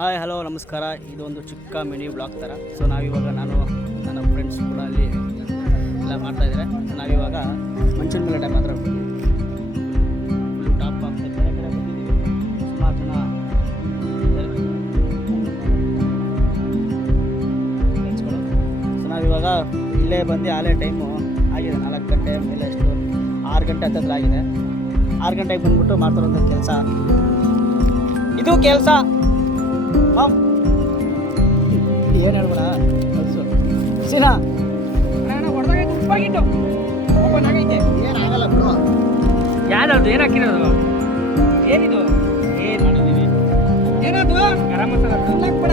Hi hello ನಮಸ್ಕಾರ. ಇದೊಂದು ಚಿಕ್ಕ ಮಿನಿ ಬ್ಲಾಗ್ ಥರ. ಸೊ ನಾವಿವಾಗ ನಾನು ನನ್ನ ಫ್ರೆಂಡ್ಸ್ ಕೂಡ ಅಲ್ಲಿ ಎಲ್ಲ ಮಾಡ್ತಾಯಿದ್ದಾರೆ. ನಾವಿವಾಗ ಮಂಚಿನ ಮೇಲೆ ಡ್ಯಾಮ್ ಹತ್ರ ಫುಲ್ ಟಾಪ್ ಆಗ್ತದೆ. ಬೇರೆ ಕಡೆ ಬಂದಿದ್ದೀವಿ. ಸುಮಾರು ಜನ ಫ್ರೆಂಡ್ಸ್ಗಳು. ಸೊ ನಾವಿವಾಗ ಇಲ್ಲೇ ಬಂದು ಆಲೇ ಟೈಮು ಆಗಿದೆ 4 ಗಂಟೆ ಮೇಲೆ ಎಷ್ಟು 6 ಗಂಟೆ ಹತ್ತಿರ ಆಗಿದೆ. 6 ಗಂಟೆಗೆ ಬಂದ್ಬಿಟ್ಟು ಮಾಡ್ತಾರಂಥ ಕೆಲಸ ಇದು ಕೆಲಸ. ಏನು ಹೇಳ್ಬೇಡ ಕೆಲಸ ಸಿನಾ ಏನಾಗಲ್ಲ ಬಿಡು. ಯಾವ್ದು ಏನು ಹಾಕಿರೋದು? ಏನಿದು ಏನು ಮಾಡಿದ್ದೀವಿ? ಏನದು ಗರಂ ಮಸಾಲ ಬಿಡ.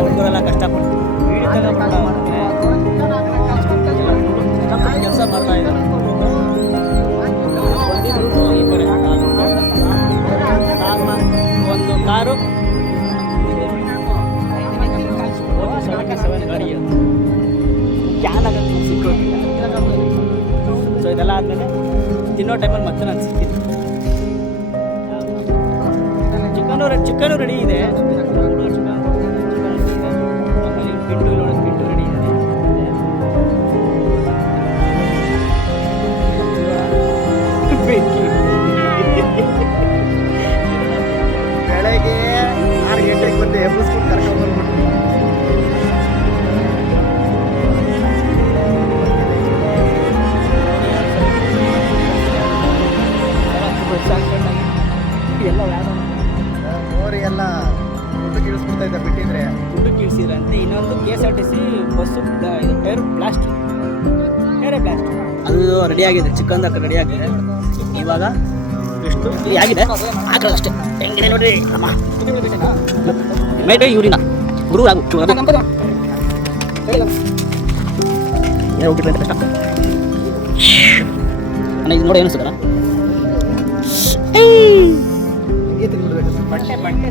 ಹುಡುಗರೆಲ್ಲ ಕಷ್ಟಪಟ್ಟು ಕೆಲಸ ಮಾಡ್ತಾ ಇದ್ದಾರೆ. ಒಂದು ಕಾರು 77 ಗಾಡಿ ಕ್ಯಾನ್ ಆಗೋದು ಸಿಕ್ಕೋದಿಲ್ಲ. ಸೊ ಇದೆಲ್ಲ ಆದಮೇಲೆ ತಿನ್ನೋ ಟೈಮಲ್ಲಿ ಮತ್ತೆ ನಾನು ಸಿಕ್ಕಿದ್ದೆ. ಚಿಕನು ರೆಡಿ ಇದೆ. ಪಿಂಟು ರೆಡಿ ಇದೆ. ಬೆಳಗ್ಗೆ 6 ಗಂಟೆಗೆ ಬಂದು ಎಬ್ಬಿಸ್ಕೊಂಡು ಕರ್ಕೊಂಡು ಬಂದ್ಬಿಟ್ಟು ಎಲ್ಲ ಮೋರಿ ಎಲ್ಲ ದುಡ್ಡು ಇಳಿಸ್ಬಿಡ್ತಾ ಇದ್ದ ಬಿಟ್ಟಿದ್ರೆ ದುಡ್ಡು ಕೀಳ್ಸಿದ್ರಂತೆ. ಇನ್ನೊಂದು KSRTC ಬಸ್ಸು ಇದು ಟೈರ್ ಬ್ಲಾಸ್ಟ್. ಅದು ರೆಡಿಯಾಗಿದೆ. ಚಿಕನ್ ರೆಡಿ ಆಗಿದೆ. ಇವಾಗ ಎಷ್ಟು ಆಗಿದೆ ಹಾಕಲ್ಲ ಅಷ್ಟೇ. ಹೆಂಗಿದೆ ನೋಡ್ರಿ ಅಮ್ಮ. ಮೇಟೆ ಯೂರಿನ ಗುರು ಆಗು ಹೋಗಿದ್ರೆ ಕಷ್ಟ. ಇದು ನೋಡಿ ಏನು ಸರ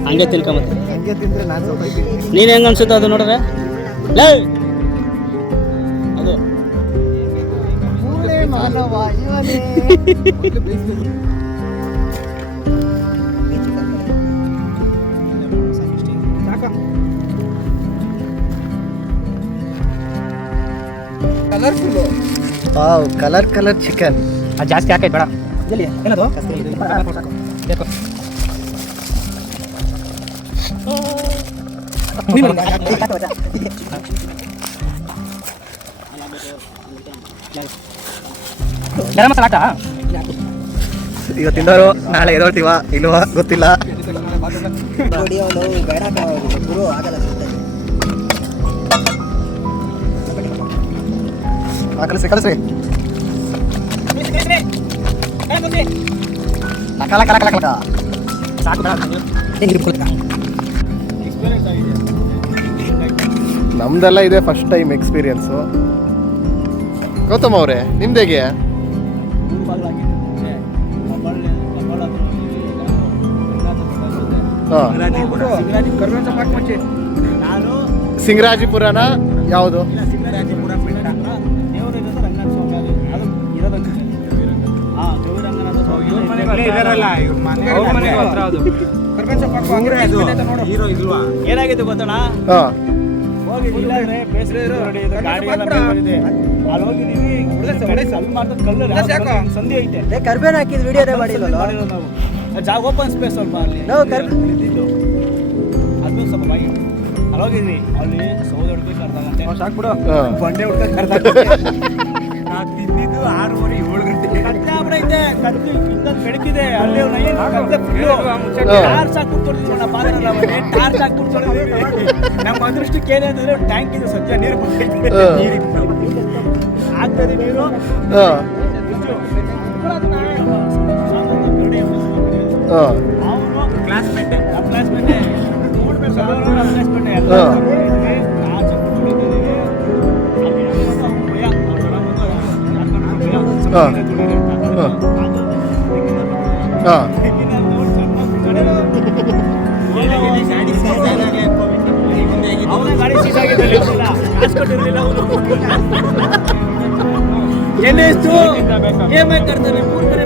ಹಂಗೆ ತಿನ್ಕೊಂಬತ್ತೆ. ಹಂಗೆ ತಿಂದ್ರೆ ನಾನು ಸ್ವಲ್ಪ ನೀನು ಹೆಂಗೆ ಅನ್ಸುತ್ತೆ ಅದು ನೋಡ್ರೆ? ಅದು ಮಾನವ ಇವನೇ ಕಲರ್ ಚಿಕನ್. ಅದು ಜಾಸ್ತಿ ಹಾಕೈತೆ ಬೇಡ. ಏನದು ಗರಂ ಮಸಾಲ ಹಾಕಾ? ಈಗ ತಿಂದವರು ನಾಳೆ ಎದೋಳ್ತೀವ ಇಲ್ವಾ ಗೊತ್ತಿಲ್ಲ. ಕಳಿಸ್ರಿ ಕಳಿಸ್ರಿ. ನಮ್ದೆಲ್ಲ ಇದೆ ಫಸ್ಟ್ ಟೈಮ್ ಎಕ್ಸ್ಪೀರಿಯನ್ಸು. ಗೌತಮ್ ಅವರೇ ನಿಮ್ದೇಗೆ? ಸಿಂಗರಾಜಿಪುರನ ಯಾವುದು? ಏನಾಗಿದೆ ಗೊತ್ತಣ್ಣ? ಹೋಗಿ ಸಂಧಿ ಐತೆ. ಕರ್ಬೇನ್ ಹಾಕಿದ್ ವಿಡಿಯೋನೇ ಮಾಡಿಲ್ಲ ನಾವು. ಜಾಗ ಓಪನ್ ಸ್ಪೇಸ್ ಸ್ವಲ್ಪ ಅಲ್ಲಿ ಇದ್ದಿದ್ದು ಅದು ಸ್ವಲ್ಪ ಬಾಗಿ ಅಲ್ಲಿ ಹೋಗಿದ್ವಿ. ಅಲ್ಲಿ ಸೌದೆ ಹುಡ್ಬೇಕು ಅರ್ಧ ಗಂಟೆ ಸಾಕ್ಬಿಡು. ಬಂಡೆ ಹುಡ್ಕಕ್ಕೆ ಅರ್ಧ ಗಂಟೆ. ನಾನು ತಿಂದಿದ್ದು 6:30 7 ಗಂಟೆ. ಕಟ್ಟೆ ಕದ್ದು ಇನ್ನೊಂದು ಬೆಳಕಿದೆ. ಅಲ್ಲಿ ಟಾರ್ಚ್ ಹಾಕಿ ಕುತ್ಕೊಂಡಿದ್ವಿ. ಟಾರ್ಚ್ ಹಾಕಿ ಕುತ್ಕೊಂಡಿದ್ವಿ. ನಮ್ಮ ಅದೃಷ್ಟಕ್ಕೆ ಏನಂದ್ರೆ ಟ್ಯಾಂಕ್ ಇದೆ ಸದ್ಯ ನೀರು ಆಗ್ತದೆ. ನೀರು ಕ್ಲಾಸ್ಮೇಟ್ ಗಾಡಿ ಸೀಸಾಗಿರಲಿಲ್ಲ. ಏನೇ ಇಷ್ಟು EMI ಕಟ್ತಾರೆ 3 ಕಡೆ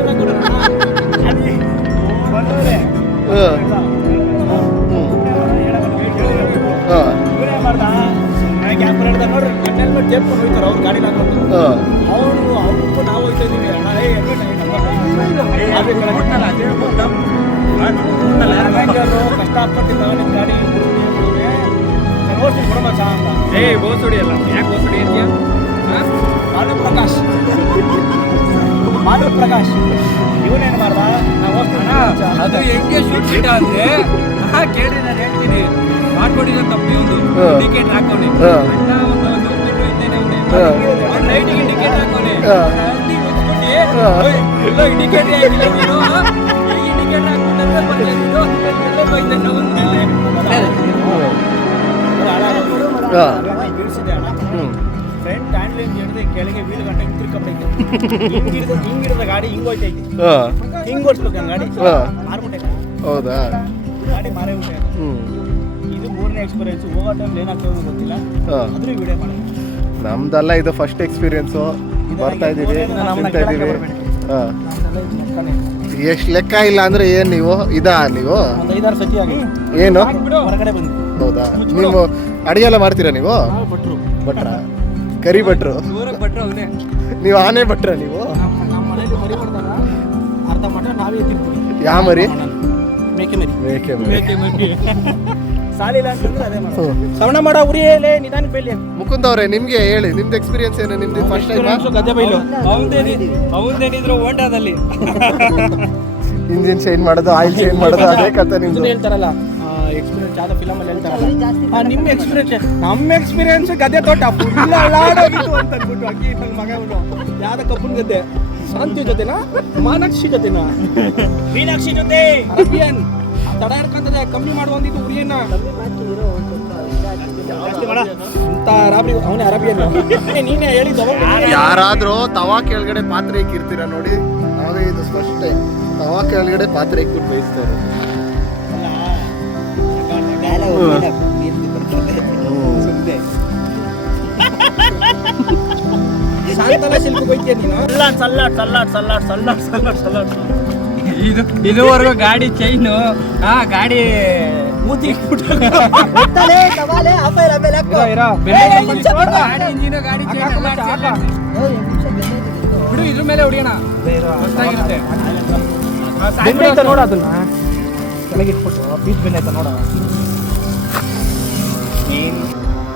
ಕಷ್ಟಪಟ್ಟು ತಗೊಂಡಿದ್ದ ಗಾಡಿ ನೋಡ್ತೀನಿ ಕೊಡೋಣ ಚಾ ಅಂತ. ಬೋಸುಡಿ ಅಲ್ಲ, ಯಾಕೆ ಬೋಸುಡಿ ಅಂತೀಯ? ಮಾಧು ಪ್ರಕಾಶ್ ಇವನೇನು ಮಾಡ್ದ, ಅದು ಹೆಂಗೆ ಶೂಟ್ ಶೀಟ ಅಂದ್ರೆ ಕೇಳಿ ನಾನು ಹೇಳ್ತೀನಿ, ಮಾಡ್ಕೊಡಿ ಅಂತ ಒಂದು ಇಂಡಿಕೇಟರ್ ಹಾಕೋನೆ, ಒಂದು 100 ಮೀಟರ್ ಇದ್ದೇನೆ ಅವನೇ ಲೈಟಿಗೆ ಇಂಡಿಕೇಟರ್ ಹಾಕೋನೆ, ಇಂಡಿಕೇಟರ್ ಆಗಿಲ್ಲ ನೀನು, ಇಂಡಿಕೇಟರ್ ಹಾಕೊಂಡ್ರೆ ಬೀಳ್ಸಿದೆ ಅಣ್ಣ. ಫ್ರಂಟ್ ಹ್ಯಾಂಡ್ಲಿಂಗ್ ಹಿಡಿದು ಕೆಳಗೆ ವೀಲ್ ಗಂಟೆ ತಿರ್ಕೊಂಡೈತೆ, ಹಿಂಗಿಡಿದ ಗಾಡಿ ಹಿಂಗೋಯ್ತೈತಿ, ಹಿಂಗ್ ಓಡಿಸ್ಬೇಕು ಗಾಡಿ ಮಾರ್ಬಿಟ್ಟೆ. ಹೌದಾ? ಗಾಡಿ ಮಾರೇ ಬಿಟ್ಟೆ. ಇದು 3ನೇ ಎಕ್ಸ್ಪೀರಿಯನ್ಸ್. ಹೋಗೋ ಟೈಮ್ ಏನಾಗ್ತದೆ ಗೊತ್ತಿಲ್ಲ, ಆದ್ರೂ ವಿಡಿಯೋ ಮಾಡಿ. ನಮ್ದಲ್ಲ ಇದು ಫಸ್ಟ್ ಎಕ್ಸ್ಪೀರಿಯನ್ಸು. ಬರ್ತಾ ಇದೀವಿ, ತಿಂತಾ ಇದೀವಿ. ಎಷ್ಟು ಲೆಕ್ಕ ಇಲ್ಲ ಅಂದ್ರೆ ಏನ್ ನೀವು ನೀವು ಒಂದು 5-6 ಸತಿ ಆಗಿ ಏನು ಹೊರಗಡೆ ಬಂದು. ಹೌದಾ? ನೀವು ಅಡಿಗೆ ಎಲ್ಲ ಮಾಡ್ತೀರಾ ನೀವು? ಭಟ್ರ, ಕರಿ ಭಟ್ರು. ನೀವು ಆನೆ ಭಟ್ರ ನೀವು? ನಮ್ಮ ಮನೇಲಿ ಮರಿ ಮಾಡಿದಾಗ ಅರ್ಧ ಮಟ ನಾವೇ ತಿಂತೀವಿ. ಯಾವ ಮರಿ? ಮೇಕೆ ಮರಿ. ಮೇಕೆ ಮರಿ. ಸಾಲಿಲ್ಲ ಅಂತಂದ್ರೆ ಅದೇ ಮಾಡೋದು. ಸವಣ ಮಾಡ ಉರಿಯಲೇ ನಿಧಾನ ಬೇಲಿ. ಮುಕುಂದ್ ಅವ್ರೆ, ನಿಮ್ಗೆ ಹೇಳಿ, ನಿಮ್ದು ಎಕ್ಸ್ಪೀರಿಯನ್ಸ್ ಏನು? ನಿಮ್ದು ಫಸ್ಟ್ ಟೈಮ್ ಗದ್ದೆ ಬೈಲು ಅವಂದೇನಿದ್ರು ಹೋಂಡಾದಲ್ಲಿ ಇಂಜಿನ್ ಚೇಂಜ್ ಮಾಡೋದು, ಆಯಿಲ್ ಚೇಂಜ್ ಮಾಡೋದು, ಅದೇ ಕತೆ ನಿಮ್ದು. ಹೇಳ್ತಾರಲ್ಲ ಎಕ್ಸ್ಪೀರಿಯನ್ಸ್ ಯಾವ್ದೋ ಫಿಲಮ್ ಅಲ್ಲಿ ಹೇಳ್ತಾರಲ್ಲ, ನಿಮ್ಮ ಎಕ್ಸ್ಪೀರಿಯನ್ಸ್. ನಮ್ಮ ಎಕ್ಸ್ಪೀರಿಯನ್ಸ್ ಗದ್ದೆ ತೋಟ ಫುಲ್ ಅಲ್ಲಾಡೋಗಿತ್ತು ಅಂತ ಅಂದ್ಬಿಟ್ಟು ಅಕ್ಕಿ ನನ್ನ ಮಗ ಯಾವ್ದೋ ಕಬ್ಬನ್ ಗದ್ದೆ ಶಾಂತಿ ಜೊತೆನಾ ಮಾನಾಕ್ಷಿ ಜೊತೆನಾ ಮೀನಾಕ್ಷಿ ಜೊತೆ ಅರಬಿಯನ್ ತಡ ಹಿಡ್ಕೊಂತದೆ, ಕಮ್ಮಿ ಮಾಡುವಂದಿದ್ದು ಉರಿಯನ್ನ ಅಂತ ರಾಬ್ರಿ ಅವನೇ ಅರಬಿಯನ್. ನೀನೇ ಹೇಳಿದ್ದು ಯಾರಾದ್ರೂ ತವಾ ಕೆಳಗಡೆ ಪಾತ್ರೆ ಇಕ್ಕಿರ್ತೀರ ನೋಡಿ, ನಾವೇ ಇದು ಫಸ್ಟ್ ಟೈಮ್ ತವಾ ಕೆಳಗಡೆ ಪಾತ್ರೆ ಇಕ್ಬಿಟ್ಟು ಬೇಯಿಸ್ತಾರೆ. ಇದುವರೆಗೂ ಗಾಡಿ ಚೈನು ಗಾಡಿ ಮೂತಿ ಬಿಡು, ಇದ್ರ ಮೇಲೆ ಹೊಡಿಯೋಣ. ನೋಡ ಅದನ್ನ ಕೆಳಗಿಟ್ಬಿಟ್ಟು ಬೀಚ್ ಬೆನ್ನ ಆಯ್ತಾ ನೋಡ.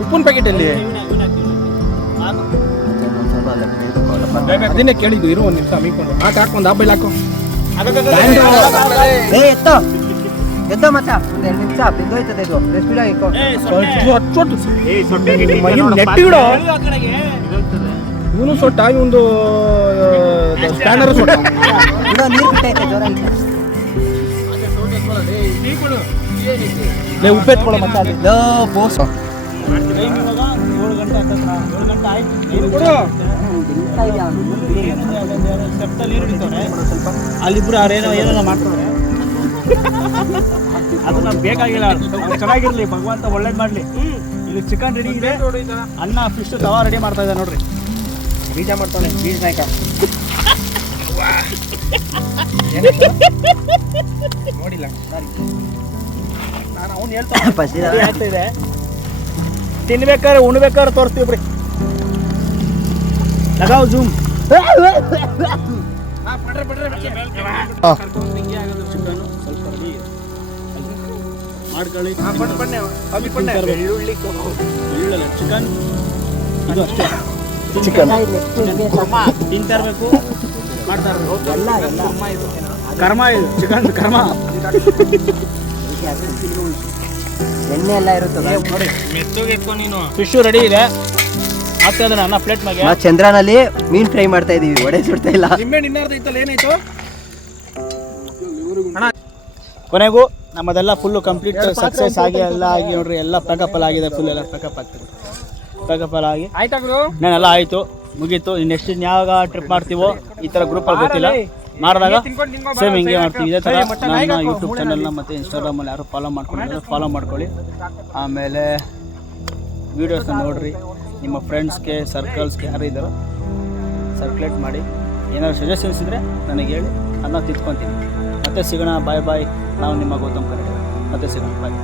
ಉಪ್ಪಿನ ಪ್ಯಾಕೆಟ್ ಅಲ್ಲಿ ಅದನ್ನೇ ಕೇಳಿದ್ದು. ಇರು ಒಂದು ನಿಮಿಷ ಮೀಕೊಂಡು ಹಾಕೊಂಡು ಆಬೈಲ್ ಹಾಕೋ. ಎದ್ದೋ ಮಚ್ಚ, ಒಂದು 2 ನಿಮಿಷ ಬಿದ್ದೋಯ್ತದೆ ಇದು. ರೆಸ್ಪಿಡ ಇಕ್ಕೋ. ಇವನು ಸೊಟ್ಟ, ಇವೊಂದು ಸ್ಕ್ಯಾನರ್ ಸೊಟ್ಟ. ನೀರು ಬಿಟ್ಟೈತೆ ಜ್ವರ ಐತೆ. ಉಪ್ಪೆತ್ಕೊಳ್ಳೋ ಮತ್ತೆ ಅಲ್ಲಿ ಬೋಸ್ 7 ಗಂಟೆ 7 ಗಂಟೆ ಆಯ್ತು. ಅಲ್ಲಿಬ್ರು ಅವ್ರೇನೋ ಏನೋ ಮಾಡ್ತಾರೆ, ಅದು ನಮ್ಗೆ ಬೇಕಾಗಿಲ್ಲ. ಚೆನ್ನಾಗಿರ್ಲಿ, ಭಗವಂತ ಒಳ್ಳೇದು ಮಾಡಲಿ. ಇಲ್ಲಿ ಚಿಕನ್ ರೆಡಿ ಇದೆ, ಅನ್ನ ಫಿಶ್ ತವಾ ರೆಡಿ ಮಾಡ್ತಾ ಇದ್ದ ನೋಡ್ರಿ. ಬೀಜ ಮಾಡ್ತಾನೆ, ಬೀಜ ನಾಯಕ. ನೋಡಿಲ್ಲ ಸಾರಿ, ನಾನು ಅವ್ನು ಹೇಳ್ತಾ ಇದೆ. ತಿನ್ಬೇಕಾದ್ರೆ ಉಣ್ಬೇಕಾದ್ರೆ ತೋರಿಸ್ತೀವಿ ಬಿಡಿ. ಲಗಾವ್ ಜೂಮ್. ಮಾಡ್ಕೊಳ್ಳಿ. ಚಿಕನ್ ಇದು ಅಷ್ಟೇ, ಚಿಕನ್ ತಿಂತಾ ಇರಬೇಕು, ಮಾಡ್ತಾ ಇರಬೇಕು. ಕರ್ಮ ಇದು, ಚಿಕನ್ ಕರ್ಮ. ಎಣ್ಣೆ ಎಲ್ಲ ಇರುತ್ತಲ್ಲ ನೋಡಿ. ಫಿಶ್ ರೆಡಿ ಇದೆ, ಮತ್ತೆ ಅದನ್ನ ಅನ್ನ ಪ್ಲೇಟ್ ಮ್ಯಾಗೆ. ಚಂದ್ರನಲ್ಲಿ ಮೀನ್ ಫ್ರೈ ಮಾಡ್ತಾ ಇದೀವಿ, ಒಡೆ ಸುಡ್ತಾ ಇಲ್ಲ. ನಿಂಬೆಹಣ್ಣು ಇನ್ನಾರ್ದು ಇತ್ತಲ್ಲ, ಏನಾಯ್ತು? ಕೊನೆಗೂ ನಮ್ಮದೆಲ್ಲ ಫುಲ್ಲು ಕಂಪ್ಲೀಟ್ ಸಕ್ಸಸ್ ಆಗಿ ಎಲ್ಲ ಆಗಿ ನೋಡ್ರಿ. ಎಲ್ಲ ಪ್ಯಾಕಪ್ ಆಗಿದೆ, ಫುಲ್ ಎಲ್ಲ ಪ್ಯಾಕಪ್ ಆಗ್ತದೆ. ಪ್ಯಾಕಪ್ ಆಗಿ ನಾನೆಲ್ಲ ಆಯಿತು, ಮುಗೀತು. ನೆಕ್ಸ್ಟ್ ಯಾವಾಗ ಟ್ರಿಪ್ ಮಾಡ್ತೀವೋ ಈ ಥರ ಗ್ರೂಪಲ್ಲಿ ಗೊತ್ತಿಲ್ಲ, ಮಾಡಿದಾಗ ಸೇಮ್ ಹಿಂಗೆ ಮಾಡ್ತೀವಿ. ಇದೇ ಥರ ನನ್ನ ಯೂಟ್ಯೂಬ್ ಚಾನಲ್ನ ಮತ್ತು ಇನ್ಸ್ಟಾಗ್ರಾಮಲ್ಲಿ ಯಾರು ಫಾಲೋ ಮಾಡ್ಕೊಂಡಿದ್ದಾರೆ ಫಾಲೋ ಮಾಡ್ಕೊಳ್ಳಿ. ಆಮೇಲೆ ವೀಡಿಯೋಸ್ನ ನೋಡಿರಿ, ನಿಮ್ಮ ಫ್ರೆಂಡ್ಸ್ಗೆ ಸರ್ಕಲ್ಸ್ಗೆ ಯಾರು ಇದ್ದಾರೋ ಸರ್ಕ್ಯುಲೇಟ್ ಮಾಡಿ. ಏನಾದ್ರು ಸಜೆಷನ್ಸ್ ಇದ್ದರೆ ನನಗೆ ಹೇಳಿ, ಅದನ್ನ ತಿಳ್ಕೊತೀನಿ. ಮತ್ತೆ ಸಿಗೋಣ. ಬಾಯ್ ಬಾಯ್. ನಾವು ನಿಮ್ಮ ಗೌತಮ್ ಕನ್ನಡ. ಮತ್ತೆ ಸಿಗೋಣ. ಬಾಯ್.